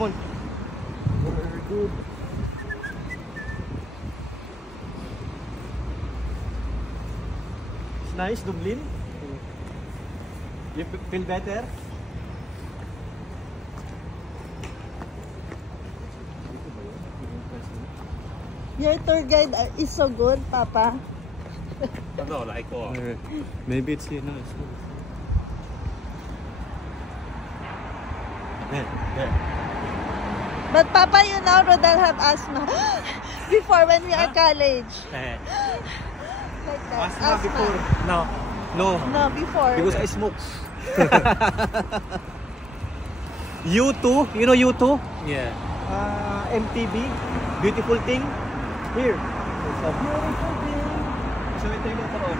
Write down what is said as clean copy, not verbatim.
Come on. Very good. It's nice, Dublin. You feel better? Your tour guide is so good, Papa. No, like Maybe it's here. No, it's good. There. But Papa, you know Rodel have asthma. Before when we are college. Like that. Asthma before. No. No. No, before. Because I smoke. U2, you know U2? Yeah. MTV, Beautiful Thing. Here. It's a beautiful thing. So ito yung motor on.